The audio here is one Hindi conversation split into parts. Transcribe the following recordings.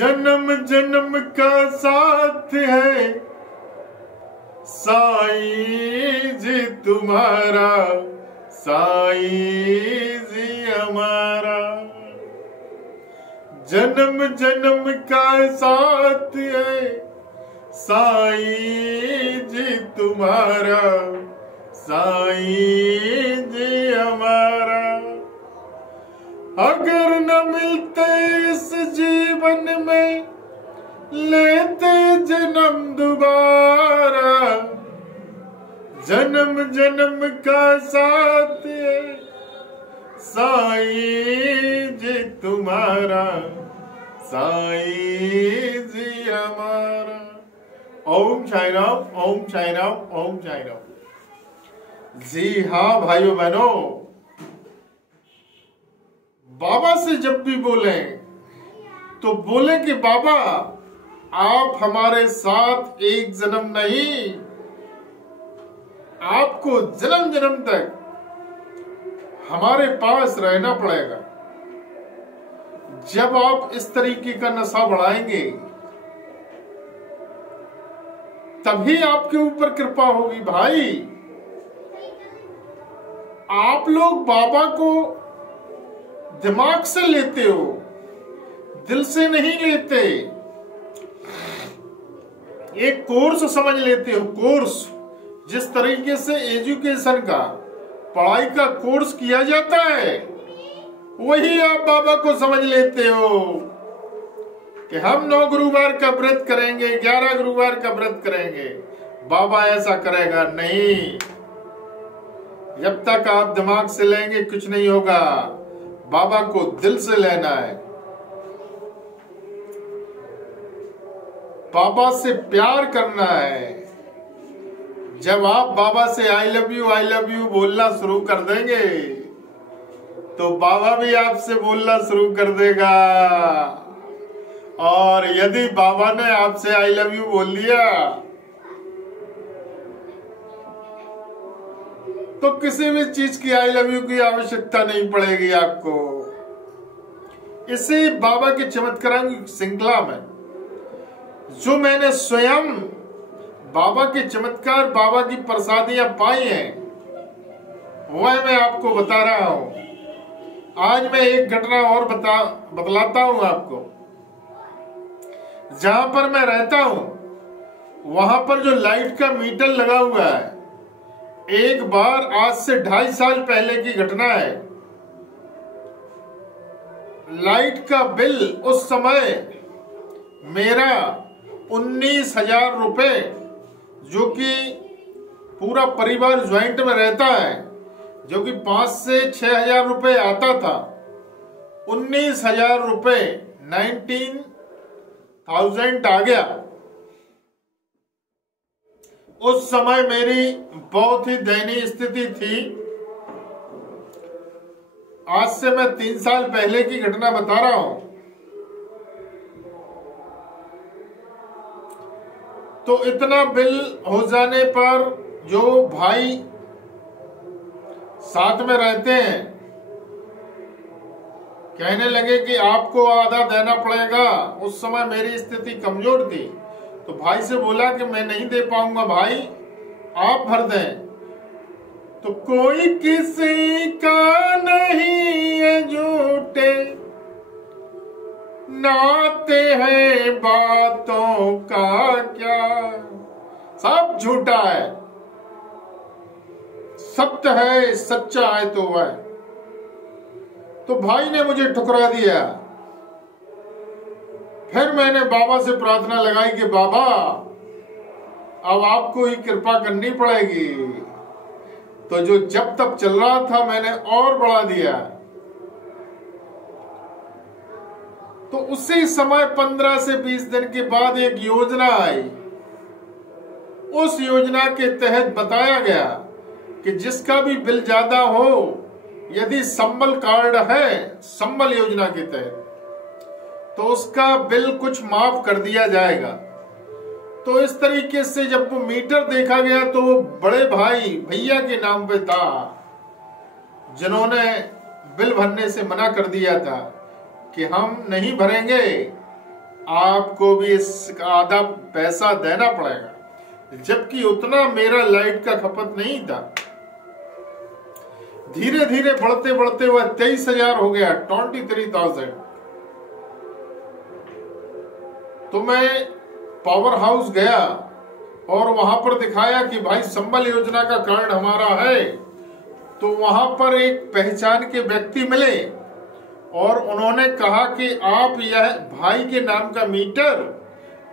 जन्म जन्म का साथ है साईं जी तुम्हारा, साईं जी हमारा। जन्म जन्म का साथ है साईं जी तुम्हारा, साईं जी हमारा। अगर न मिलते इस जीवन में लेते जन्म दोबारा, जन्म जन्म का साथ है साईं जी तुम्हारा, साईं जी हमारा। ओम साई राम, ओम साई राम, ओम साई राम। जी हाँ भाइयों बहनों, बाबा से जब भी बोले तो बोले कि बाबा आप हमारे साथ एक जन्म नहीं, आपको जन्म जन्म तक हमारे पास रहना पड़ेगा। जब आप इस तरीके का नशा बढ़ाएंगे तभी आपके ऊपर कृपा होगी। भाई आप लोग बाबा को दिमाग से लेते हो, दिल से नहीं लेते। एक कोर्स समझ लेते हो। कोर्स जिस तरीके से एजुकेशन का, पढ़ाई का कोर्स किया जाता है, वही आप बाबा को समझ लेते हो कि हम 9 गुरुवार का व्रत करेंगे, 11 गुरुवार का व्रत करेंगे, बाबा ऐसा करेगा। नहीं, जब तक आप दिमाग से लेंगे कुछ नहीं होगा। बाबा को दिल से लेना है, बाबा से प्यार करना है। जब आप बाबा से आई लव यू बोलना शुरू कर देंगे तो बाबा भी आपसे बोलना शुरू कर देगा। और यदि बाबा ने आपसे आई लव यू बोल दिया तो किसी भी चीज की आई लव यू की आवश्यकता नहीं पड़ेगी आपको। इसी बाबा के चमत्कारों की श्रृंखला में जो मैंने स्वयं बाबा के चमत्कार, बाबा की प्रसादियां पाई हैं, वह मैं आपको बता रहा हूं। आज मैं एक घटना और बतलाता हूं आपको। जहां पर मैं रहता हूं वहां पर जो लाइट का मीटर लगा हुआ है, एक बार आज से 2.5 साल पहले की घटना है। लाइट का बिल उस समय मेरा 19,000 रुपए, जो कि पूरा परिवार ज्वाइंट में रहता है, जो कि 5 से 6,000 रुपए आता था, 19,000 रुपए 19,000 आ गया। उस समय मेरी बहुत ही दयनीय स्थिति थी। आज से मैं 3 साल पहले की घटना बता रहा हूं। तो इतना बिल हो जाने पर जो भाई साथ में रहते हैं कहने लगे कि आपको आधा देना पड़ेगा। उस समय मेरी स्थिति कमजोर थी, तो भाई से बोला कि मैं नहीं दे पाऊंगा भाई, आप भर दें। तो कोई किसी का नहीं है झूठे नाते हैं, बातों का क्या, सब झूठा है, सत्य है, सच्चा है तो वह। तो भाई ने मुझे ठुकरा दिया। फिर मैंने बाबा से प्रार्थना लगाई कि बाबा अब आपको ही कृपा करनी पड़ेगी। तो जो जब तक चल रहा था मैंने और बढ़ा दिया। तो उसी समय 15 से 20 दिन के बाद एक योजना आई। उस योजना के तहत बताया गया कि जिसका भी बिल ज्यादा हो, यदि संबल कार्ड है संबल योजना के तहत, तो उसका बिल कुछ माफ कर दिया जाएगा। तो इस तरीके से जब वो मीटर देखा गया तो वो बड़े भाई भैया के नाम पे था, जिन्होंने बिल भरने से मना कर दिया था कि हम नहीं भरेंगे, आपको भी इस आधा पैसा देना पड़ेगा, जबकि उतना मेरा लाइट का खपत नहीं था। धीरे धीरे बढ़ते बढ़ते वह 23,000 हो गया, 23,000। तो मैं पावर हाउस गया और वहां पर दिखाया कि भाई संबल योजना का कार्ड हमारा है। तो वहां पर एक पहचान के व्यक्ति मिले और उन्होंने कहा कि आप यह भाई के नाम का मीटर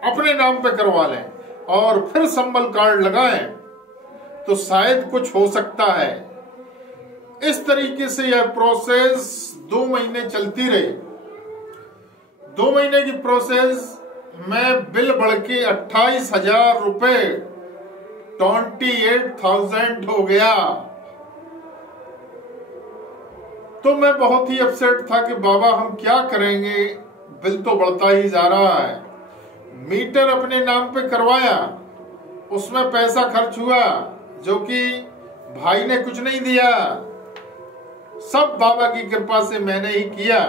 अपने नाम पे करवा लें और फिर संबल कार्ड लगाएं तो शायद कुछ हो सकता है। इस तरीके से यह प्रोसेस 2 महीने चलती रही। 2 महीने की प्रोसेस में बिल बढ़ के 28,000 रुपए 28,000 हो गया। तो मैं बहुत ही अपसेट था कि बाबा हम क्या करेंगे, बिल तो बढ़ता ही जा रहा है। मीटर अपने नाम पे करवाया, उसमें पैसा खर्च हुआ जो कि भाई ने कुछ नहीं दिया, सब बाबा की कृपा से मैंने ही किया।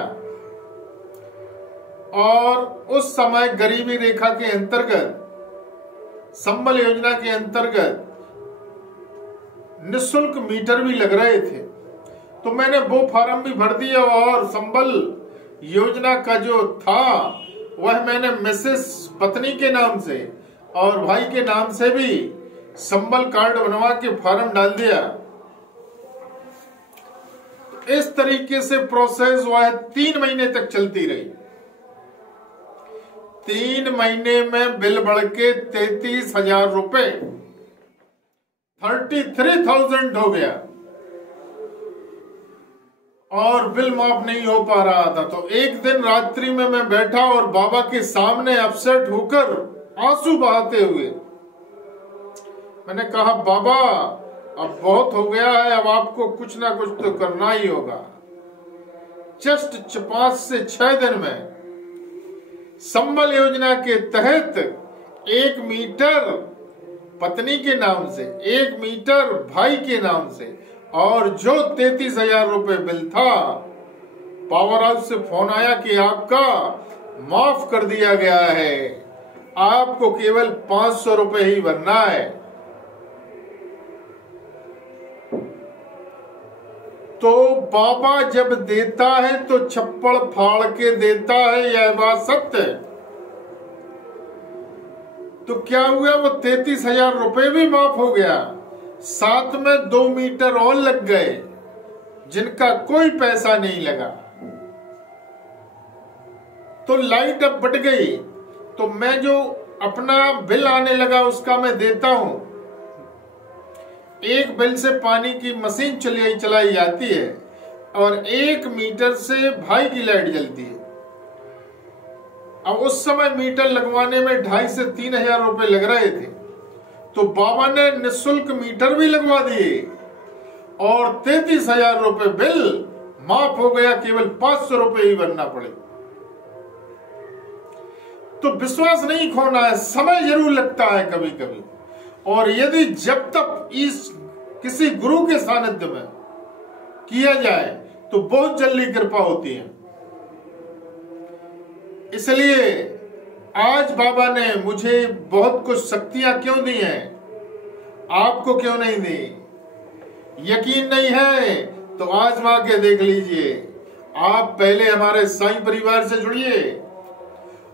और उस समय गरीबी रेखा के अंतर्गत संबल योजना के अंतर्गत निःशुल्क मीटर भी लग रहे थे। तो मैंने वो फार्म भी भर दिया और संबल योजना का जो था वह मैंने मिसेस पत्नी के नाम से और भाई के नाम से भी संबल कार्ड बनवा के फार्म डाल दिया। इस तरीके से प्रोसेस वह 3 महीने तक चलती रही। 3 महीने में बिल बढ़ के 33,000 रुपए 33,000 हो गया और बिल माफ नहीं हो पा रहा था। तो एक दिन रात्रि में मैं बैठा और बाबा के सामने अपसेट होकर आंसू बहाते हुए मैंने कहा, बाबा अब बहुत हो गया है, अब आपको कुछ ना कुछ तो करना ही होगा। जस्ट 5 से 6 दिन में संबल योजना के तहत 1 मीटर पत्नी के नाम से, 1 मीटर भाई के नाम से और जो 33,000 रुपए बिल था, पावर हाउस से फोन आया कि आपका माफ कर दिया गया है, आपको केवल 500 रुपए ही भरना है। तो बाबा जब देता है तो छप्पड़ फाड़ के देता है, यह बात सत्य है। तो क्या हुआ, वो 33,000 रुपए भी माफ हो गया, साथ में 2 मीटर और लग गए जिनका कोई पैसा नहीं लगा। तो लाइट अब बढ़ गई। तो मैं जो अपना बिल आने लगा उसका मैं देता हूं। एक बिल से पानी की मशीन चलाई जाती है और 1 मीटर से भाई की लाइट जलती है। अब उस समय मीटर लगवाने में 2,500 से 3,000 रुपए लग रहे थे। तो बाबा ने निःशुल्क मीटर भी लगवा दिए और 33,000 रुपए बिल माफ हो गया, केवल 500 रुपए ही भरना पड़े। तो विश्वास नहीं खोना है, समय जरूर लगता है कभी कभी, और यदि जब तक इस किसी गुरु के सानिध्य में किया जाए तो बहुत जल्दी कृपा होती है। इसलिए आज बाबा ने मुझे बहुत कुछ शक्तियां क्यों दी हैं, आपको क्यों नहीं दी? यकीन नहीं है तो आजमा के देख लीजिए। आप पहले हमारे साईं परिवार से जुड़िए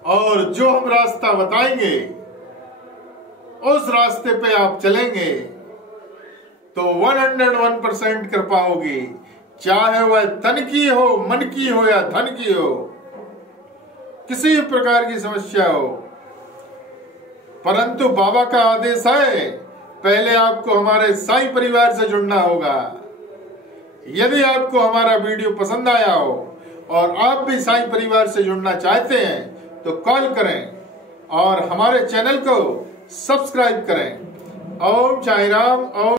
और जो हम रास्ता बताएंगे उस रास्ते पे आप चलेंगे तो 101% कृपा होगी, चाहे वह तन की हो, मन की हो या धन की हो, किसी भी प्रकार की समस्या हो। परंतु बाबा का आदेश है, पहले आपको हमारे साईं परिवार से जुड़ना होगा। यदि आपको हमारा वीडियो पसंद आया हो और आप भी साईं परिवार से जुड़ना चाहते हैं तो कॉल करें और हमारे चैनल को सब्सक्राइब करें। ओम साईं राम। ओम